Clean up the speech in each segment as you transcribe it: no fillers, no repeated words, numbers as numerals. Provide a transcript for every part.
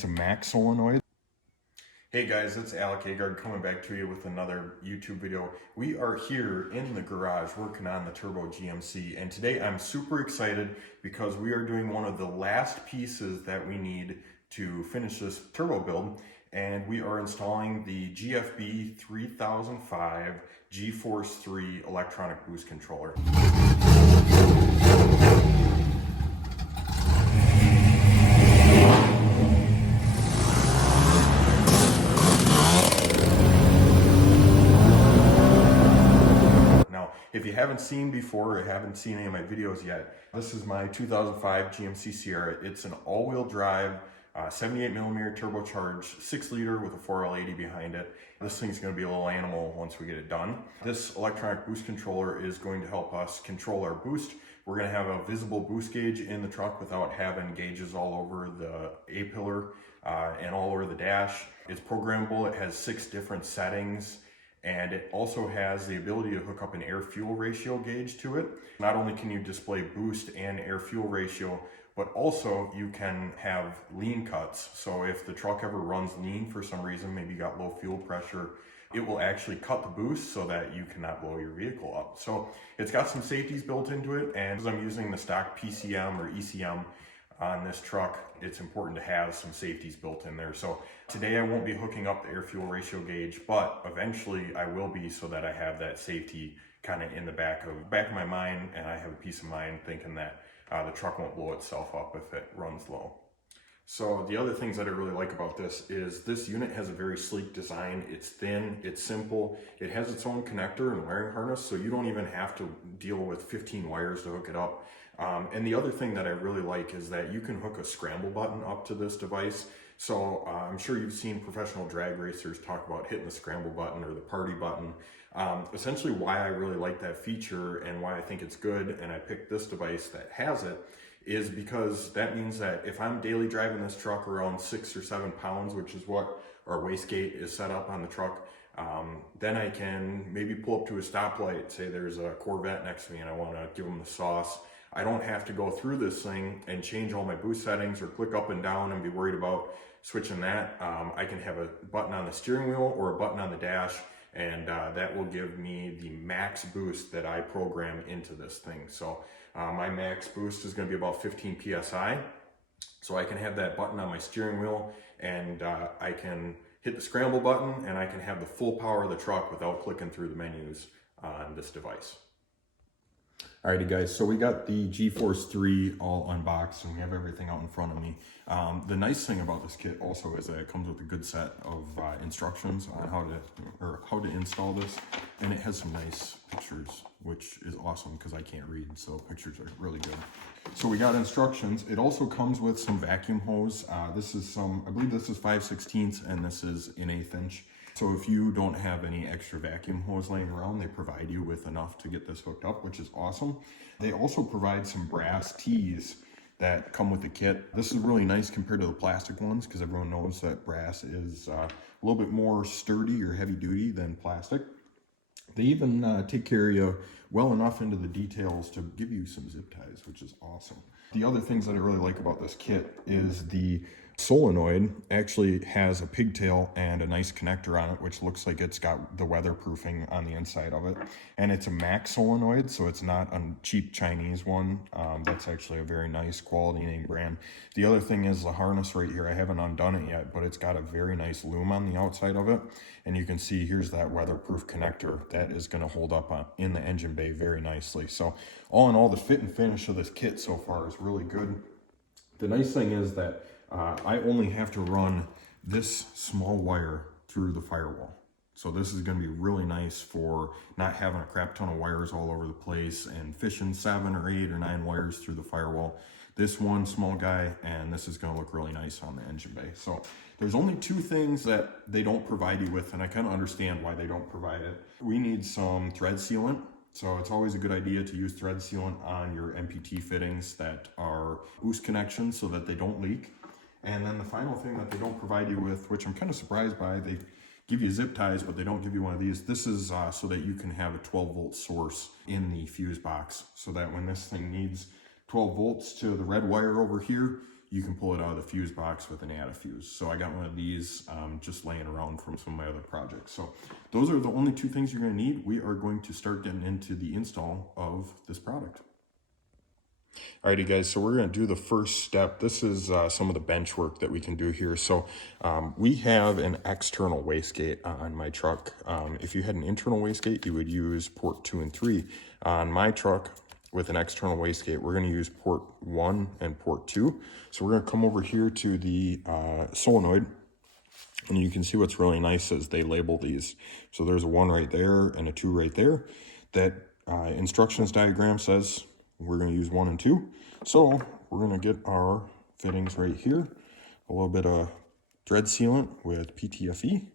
It's a max solenoid. Hey guys, it's Alec Agard coming back to you with another YouTube video. We are here in the garage working on the Turbo GMC, and today I'm super excited because we are doing one of the last pieces that we need to finish this turbo build, and we are installing the GFB 3005 GFORCE 3 electronic boost controller. If you haven't seen before or haven't seen any of my videos yet, this is my 2005 GMC Sierra. It's an all-wheel drive, 78mm turbocharged 6-liter with a 4L80 behind it. This thing's going to be a little animal once we get it done. This electronic boost controller is going to help us control our boost. We're going to have a visible boost gauge in the truck without having gauges all over the A-pillar and all over the dash. It's programmable. It has 6 different settings. And it also has the ability to hook up an air-fuel ratio gauge to it. Not only can you display boost and air-fuel ratio, but also you can have lean cuts. So if the truck ever runs lean for some reason, maybe you got low fuel pressure, it will actually cut the boost so that you cannot blow your vehicle up. So it's got some safeties built into it, and as I'm using the stock PCM or ECM on this truck, it's important to have some safeties built in there. So today I won't be hooking up the air fuel ratio gauge, but eventually I will be, so that I have that safety kind of in the back of my mind, and I have a peace of mind thinking that the truck won't blow itself up if it runs low. So the other things that I really like about this is this unit has a very sleek design. It's thin, it's simple, it has its own connector and wiring harness, so you don't even have to deal with 15 wires to hook it up. And the other thing that I really like is that you can hook a scramble button up to this device. So I'm sure you've seen professional drag racers talk about hitting the scramble button or the party button. Essentially why I really like that feature and why I think it's good, and I picked this device that has it, is because that means that if I'm daily driving this truck around 6 or 7 pounds, which is what our wastegate is set up on the truck, then I can maybe pull up to a stoplight, say there's a Corvette next to me and I want to give them the sauce. I don't have to go through this thing and change all my boost settings or click up and down and be worried about switching that. I can have a button on the steering wheel or a button on the dash, and that will give me the max boost that I program into this thing. So my max boost is going to be about 15 PSI. So I can have that button on my steering wheel, and I can hit the scramble button, and I can have the full power of the truck without clicking through the menus on this device. Alrighty guys, so we got the GFORCE 3 all unboxed and we have everything out in front of me. The nice thing about this kit also is that it comes with a good set of instructions on how to install this, and it has some nice pictures, which is awesome because I can't read, so pictures are really good. So we got instructions. It also comes with some vacuum hose. This is I believe this is 5/16 and this is an 1/8 inch. So if you don't have any extra vacuum hose laying around, they provide you with enough to get this hooked up, which is awesome. They also provide some brass tees that come with the kit. This is really nice compared to the plastic ones because everyone knows that brass is a little bit more sturdy or heavy duty than plastic. They even take care of you well enough into the details to give you some zip ties, which is awesome. The other things that I really like about this kit is the solenoid actually has a pigtail and a nice connector on it, which looks like it's got the weatherproofing on the inside of it. And it's a max solenoid, so it's not a cheap Chinese one. That's actually a very nice quality name brand. The other thing is the harness right here. I haven't undone it yet, but it's got a very nice loom on the outside of it. And you can see here's that weatherproof connector that is going to hold up in the engine bay very nicely. So all in all, the fit and finish of this kit so far is really good. The nice thing is that I only have to run this small wire through the firewall. So this is going to be really nice for not having a crap ton of wires all over the place and fishing 7 or 8 or 9 wires through the firewall. This one small guy, and this is going to look really nice on the engine bay. So there's only 2 things that they don't provide you with, and I kind of understand why they don't provide it. We need some thread sealant. So it's always a good idea to use thread sealant on your MPT fittings that are boost connections so that they don't leak. And then the final thing that they don't provide you with, which I'm kind of surprised by, they give you zip ties, but they don't give you one of these. This is so that you can have a 12-volt source in the fuse box, so that when this thing needs 12 volts to the red wire over here, you can pull it out of the fuse box with an add a fuse. So I got one of these just laying around from some of my other projects. So those are the only two things you're going to need. We are going to start getting into the install of this product. Alrighty guys, so we're going to do the first step. This is some of the bench work that we can do here. So we have an external wastegate on my truck. If you had an internal wastegate, you would use port 2 and 3. On my truck with an external wastegate, we're going to use port 1 and port 2. So we're going to come over here to the solenoid, and you can see what's really nice is they label these. So there's a 1 right there and a 2 right there. That instructions diagram says we're going to use 1 and 2. So we're going to get our fittings right here. A little bit of thread sealant with PTFE.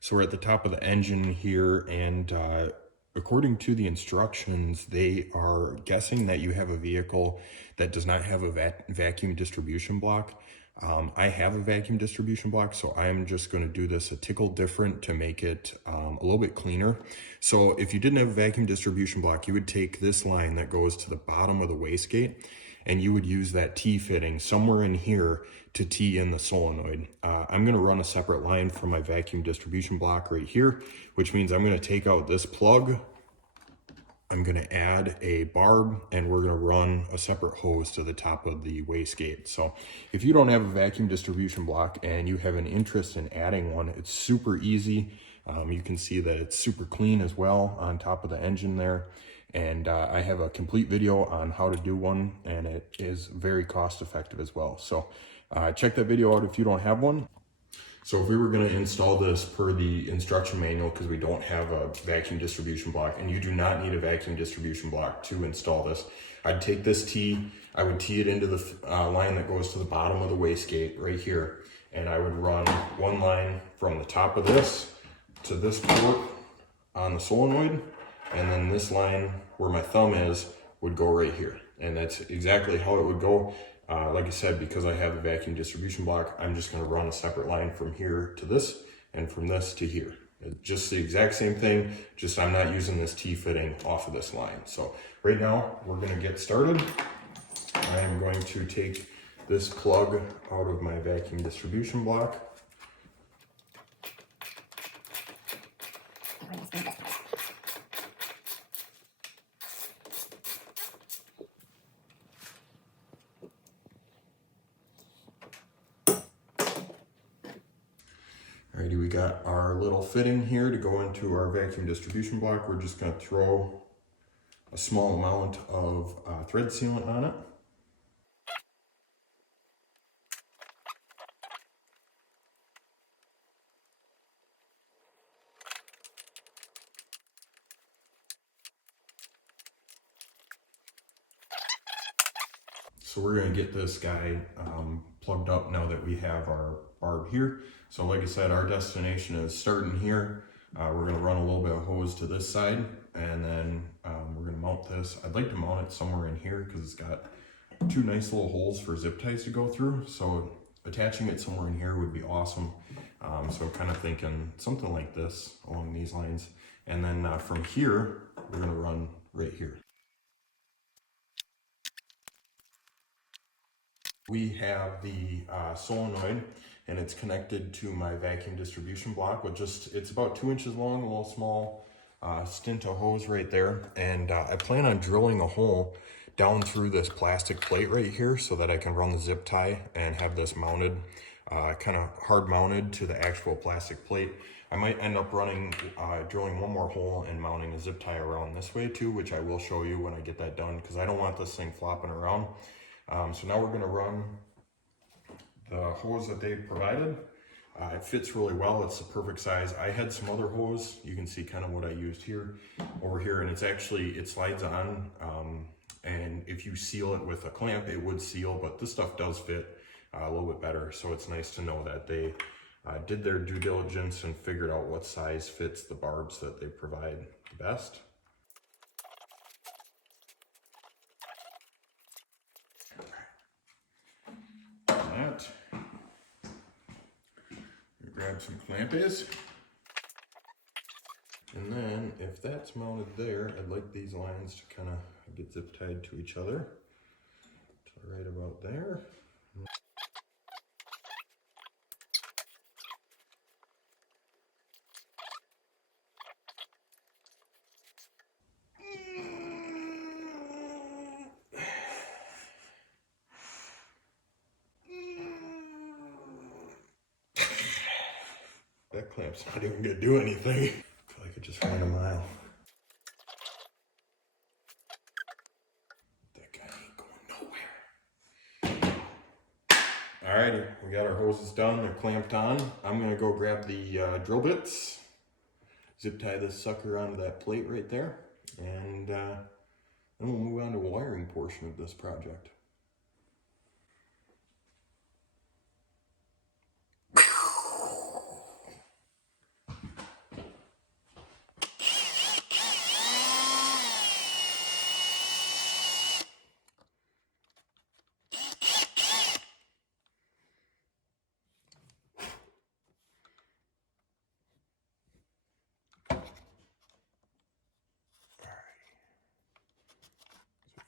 So we're at the top of the engine here, and according to the instructions, they are guessing that you have a vehicle that does not have a vacuum distribution block. I have a vacuum distribution block, so I'm just going to do this a tickle different to make it a little bit cleaner. So if you didn't have a vacuum distribution block, you would take this line that goes to the bottom of the wastegate, and you would use that T fitting somewhere in here to T in the solenoid. I'm going to run a separate line from my vacuum distribution block right here, which means I'm going to take out this plug. I'm going to add a barb, and we're going to run a separate hose to the top of the wastegate. So if you don't have a vacuum distribution block and you have an interest in adding one, it's super easy. You can see that it's super clean as well on top of the engine there. And I have a complete video on how to do one, and it is very cost effective as well. So check that video out if you don't have one. So if we were going to install this per the instruction manual, because we don't have a vacuum distribution block, and you do not need a vacuum distribution block to install this, I'd take this T, I would tee it into the line that goes to the bottom of the wastegate right here, and I would run one line from the top of this to this port on the solenoid, and then this line where my thumb is would go right here. And that's exactly how it would go. Like I said, because I have a vacuum distribution block, I'm just going to run a separate line from here to this and from this to here. It's just the exact same thing, just I'm not using this T fitting off of this line. So right now we're going to get started. I am going to take this plug out of my vacuum distribution block. Alrighty, we got our little fitting here to go into our vacuum distribution block. We're just going to throw a small amount of thread sealant on it. So we're going to get this guy plugged up now that we have our barb here. So like I said, our destination is starting here. We're going to run a little bit of hose to this side, and then we're going to mount this. I'd like to mount it somewhere in here because it's got two nice little holes for zip ties to go through. So attaching it somewhere in here would be awesome. So kind of thinking something like this along these lines. And then from here, we're going to run right here. We have the solenoid, and it's connected to my vacuum distribution block with it's about 2 inches long, a little small stint of hose right there. And I plan on drilling a hole down through this plastic plate right here so that I can run the zip tie and have this mounted, kind of hard mounted to the actual plastic plate. I might end up drilling one more hole and mounting a zip tie around this way too, which I will show you when I get that done, because I don't want this thing flopping around. So now we're going to run the hose that they provided. It fits really well. It's the perfect size. I had some other hose. You can see kind of what I used here, over here, and it slides on. And if you seal it with a clamp, it would seal, but this stuff does fit. a little bit better. So it's nice to know that they did their due diligence and figured out what size fits the barbs that they provide the best. That. Grab some clampies. And then if that's mounted there, I'd like these lines to kind of get zip tied to each other. So right about there. That clamp's not even gonna do anything. I feel like I just ran a mile. That guy ain't going nowhere. Alrighty, we got our hoses done, they're clamped on. I'm gonna go grab the drill bits, zip tie this sucker onto that plate right there, and then we'll move on to the wiring portion of this project.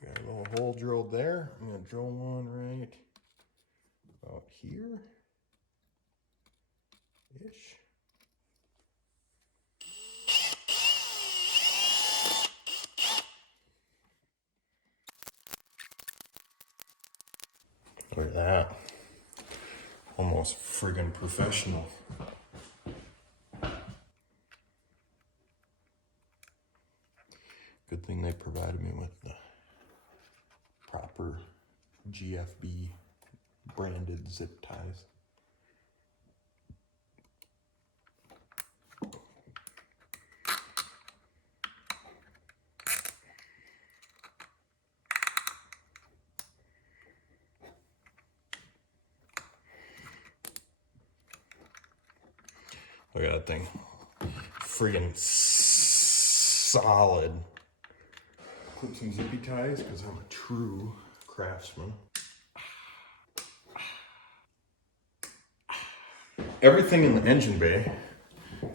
Got a little hole drilled there. I'm gonna drill one right about here-ish. Look at that. Almost friggin' professional. Good thing they provided me with the proper GFB branded zip ties. Look at that thing. Friggin' solid. Clip some zippy ties because I'm a true craftsman. Everything in the engine bay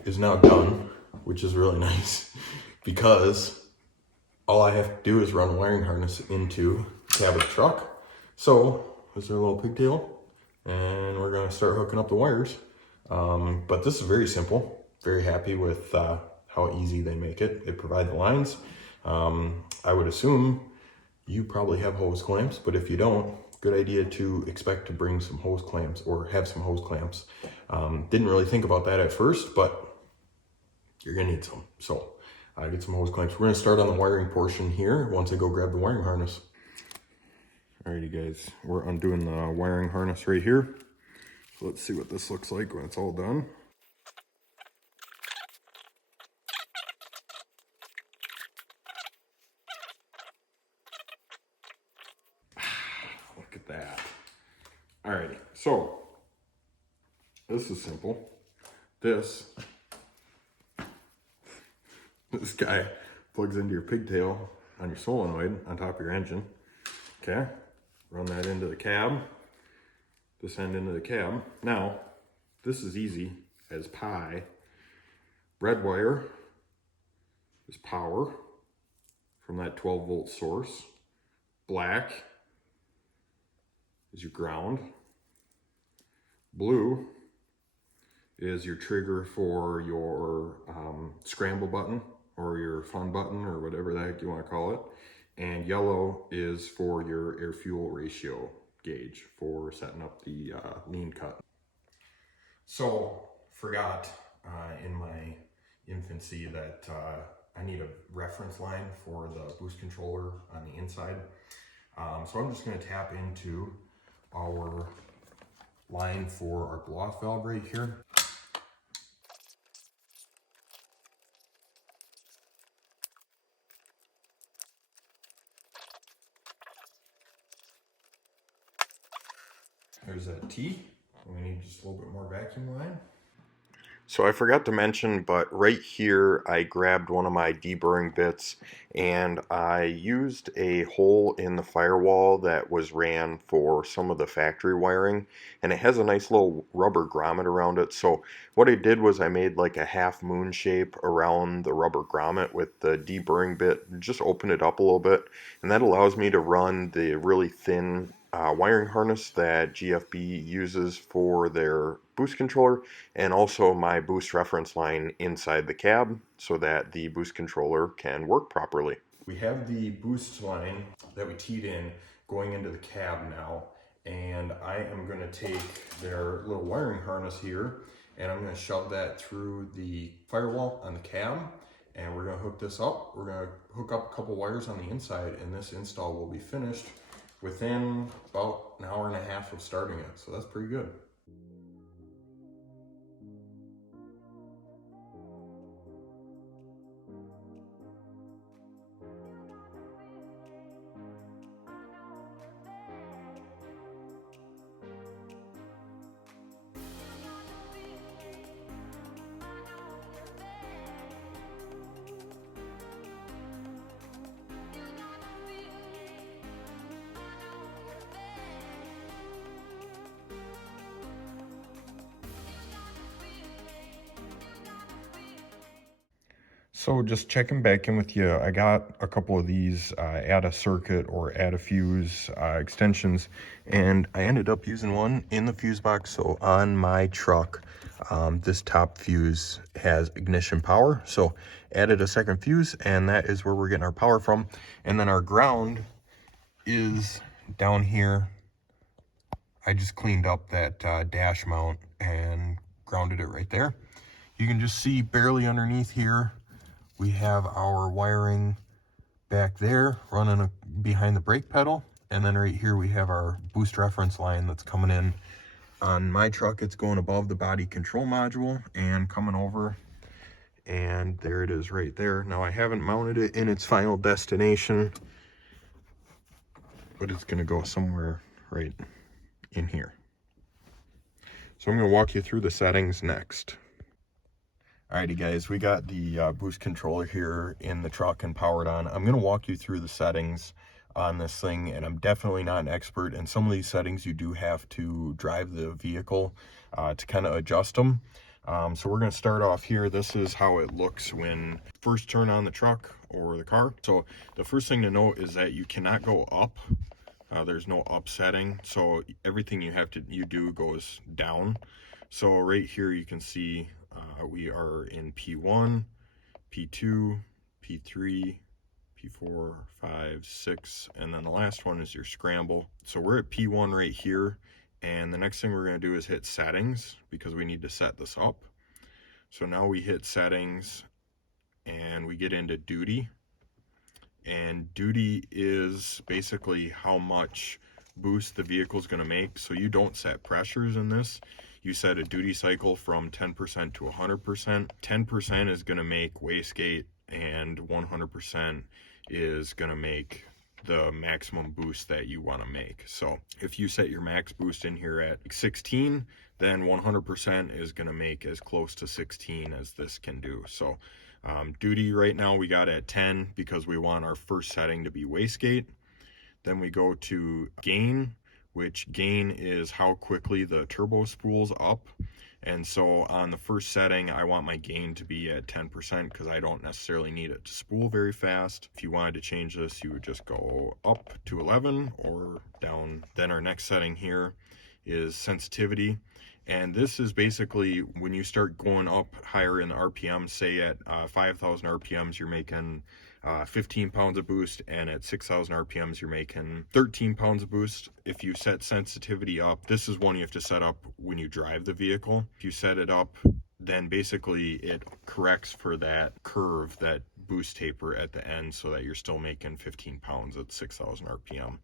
is now done, which is really nice because all I have to do is run a wiring harness into the cab of the truck. So, is there a little pigtail? And we're gonna start hooking up the wires. But this is very simple. Very happy with how easy they make it. They provide the lines. I would assume you probably have hose clamps, but if you don't, good idea to expect to bring some hose clamps or have some hose clamps. Didn't really think about that at first, but you're gonna need some. So get some hose clamps. We're gonna start on the wiring portion here once I go grab the wiring harness. Alrighty guys, we're undoing the wiring harness right here. So let's see what this looks like when it's all done. Look at that. Alrighty, so this is simple. This guy plugs into your pigtail on your solenoid on top of your engine. Okay, run that into the cab, this end into the cab. Now, this is easy as pie. Red wire is power from that 12-volt source. Black is your ground. Blue is your trigger for your scramble button or your fun button or whatever the heck you want to call it. And yellow is for your air fuel ratio gauge for setting up the lean cut. So forgot in my infancy that I need a reference line for the boost controller on the inside. So I'm just going to tap into our line for our blow-off valve right here. There's a T. We need just a little bit more vacuum line. So I forgot to mention, but right here I grabbed one of my deburring bits and I used a hole in the firewall that was ran for some of the factory wiring, and it has a nice little rubber grommet around it. So what I did was I made like a half moon shape around the rubber grommet with the deburring bit, just open it up a little bit, and that allows me to run the really thin wiring harness that GFB uses for their boost controller, and also my boost reference line inside the cab so that the boost controller can work properly. We have the boost line that we teed in going into the cab now, and I am going to take their little wiring harness here and I'm going to shove that through the firewall on the cab, and we're going to hook this up. We're going to hook up a couple wires on the inside, and this install will be finished within about an hour and a half of starting it, so that's pretty good. So just checking back in with you, I got a couple of these add a circuit or add a fuse extensions, and I ended up using one in the fuse box. So on my truck, this top fuse has ignition power, so added a second fuse, and that is where we're getting our power from. And then our ground is down here. I just cleaned up that dash mount and grounded it right there. You can just see barely underneath here we have our wiring back there running behind the brake pedal, and then right here we have our boost reference line that's coming in. On my truck, it's going above the body control module and coming over, and there it is right there. Now I haven't mounted it in its final destination, but it's going to go somewhere right in here. So I'm going to walk you through the settings next. Alrighty guys, we got the boost controller here in the truck and powered on. I'm going to walk you through the settings on this thing, and I'm definitely not an expert. And some of these settings you do have to drive the vehicle to kind of adjust them. So we're going to start off here. This is how it looks when first turn on the truck or the car. So the first thing to note is that you cannot go up. There's no up setting, so everything you do goes down. So right here you can see we are in P1, P2, P3, P4, 5, 6, and then the last one is your scramble. So we're at P1 right here, and the next thing we're going to do is hit settings because we need to set this up. So now we hit settings and we get into duty, and duty is basically how much boost the vehicle is going to make. So you don't set pressures in this. You set a duty cycle from 10% to 100%. 10% is going to make wastegate, and 100% is going to make the maximum boost that you want to make. So if you set your max boost in here at 16, then 100% is going to make as close to 16 as this can do. So duty right now we got at 10 because we want our first setting to be wastegate. Then we go to gain, which gain is how quickly the turbo spools up. And so on the first setting, I want my gain to be at 10% because I don't necessarily need it to spool very fast. If you wanted to change this, you would just go up to 11 or down. Then our next setting here is sensitivity. And this is basically when you start going up higher in the RPM, say at 5,000 RPMs, you're making 15 pounds of boost, and at 6,000 RPMs, you're making 13 pounds of boost. If you set sensitivity up, this is one you have to set up when you drive the vehicle. If you set it up, then basically it corrects for that curve, that boost taper at the end, so that you're still making 15 pounds at 6,000 RPM.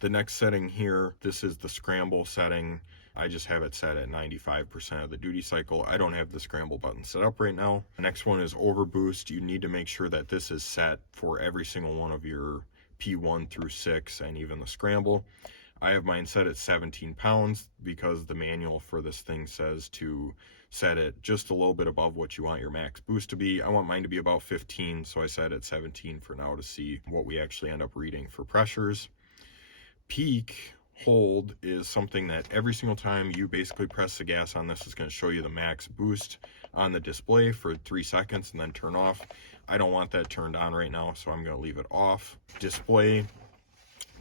The next setting here, this is the scramble setting. I just have it set at 95% of the duty cycle. I don't have the scramble button set up right now. The next one is overboost. You need to make sure that this is set for every single one of your P1 through 6 and even the scramble. I have mine set at 17 pounds because the manual for this thing says to set it just a little bit above what you want your max boost to be. I want mine to be about 15, so I set it at 17 for now to see what we actually end up reading for pressures. Peak hold is something that every single time you basically press the gas on this, is going to show you the max boost on the display for 3 seconds and then turn off. I don't want that turned on right now, so I'm going to leave it off. Display,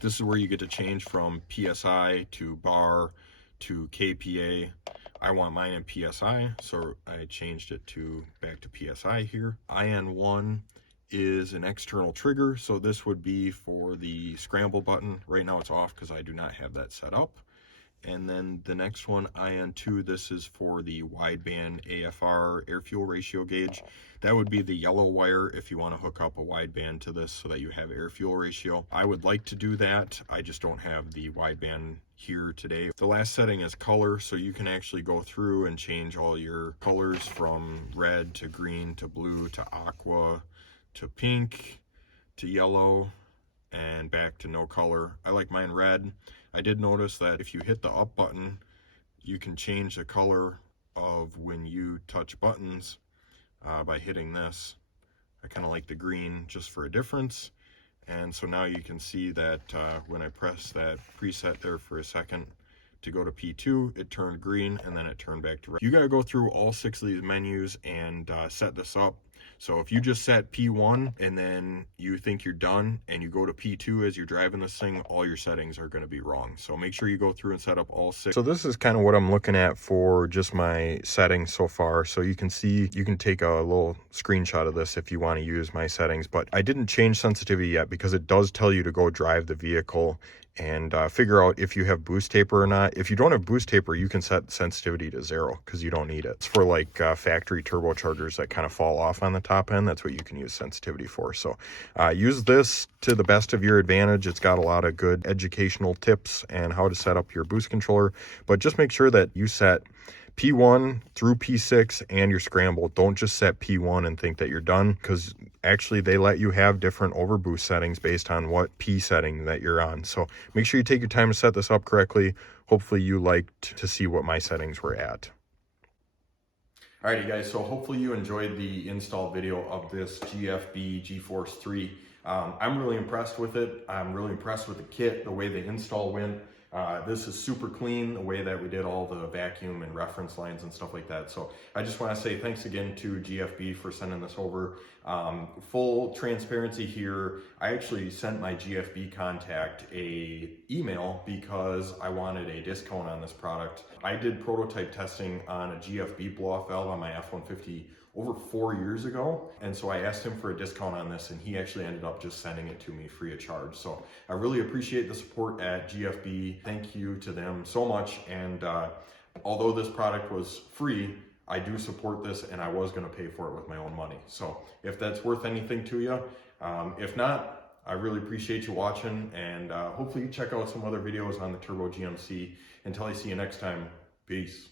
this is where you get to change from PSI to bar to KPA. I want mine in PSI, so I changed it to back to PSI here. IN1 is an external trigger, so this would be for the scramble button. Right now it's off because I do not have that set up. And then the next one, IN2, this is for the wideband AFR air fuel ratio gauge. That would be the yellow wire if you want to hook up a wideband to this so that you have air fuel ratio. I would like to do that. I just don't have the wideband here today. The last setting is color, so you can actually go through and change all your colors from red to green to blue to aqua to pink to yellow and back to no color. I like mine red. I did notice that if you hit the up button, you can change the color of when you touch buttons by hitting this. I kind of like the green just for a difference. And so now you can see that when I press that preset there for a second to go to P2, it turned green and then it turned back to red. You got to go through all 6 of these menus and set this up. So if you just set P1 and then you think you're done and you go to P2 as you're driving this thing, all your settings are going to be wrong. So make sure you go through and set up all 6. So this is kind of what I'm looking at for just my settings so far. So you can see, you can take a little screenshot of this if you want to use my settings, but I didn't change sensitivity yet because it does tell you to go drive the vehicle and figure out if you have boost taper or not. If you don't have boost taper, you can set sensitivity to 0 because you don't need it. It's for like factory turbochargers that kind of fall off on the top end. That's what you can use sensitivity for. So use this to the best of your advantage. It's got a lot of good educational tips and how to set up your boost controller, but just make sure that you set P1 through P6 and your scramble. Don't just set P1 and think that you're done, because actually they let you have different overboost settings based on what P setting that you're on. So make sure you take your time to set this up correctly. Hopefully you liked to see what my settings were at. Alrighty guys, so hopefully you enjoyed the install video of this GFB GFORCE 3. I'm really impressed with it. I'm really impressed with the kit, the way the install went. This is super clean, the way that we did all the vacuum and reference lines and stuff like that. So I just want to say thanks again to GFB for sending this over. Full transparency here, I actually sent my GFB contact a email because I wanted a discount on this product. I did prototype testing on a GFB blow-off valve on my F-150 over 4 years ago, and so I asked him for a discount on this, and he actually ended up just sending it to me free of charge. So I really appreciate the support at GFB. Thank you to them so much. And although this product was free, I do support this, and I was going to pay for it with my own money. So if that's worth anything to you, if not, I really appreciate you watching, and hopefully you check out some other videos on the Turbo GMC. Until I see you next time, peace.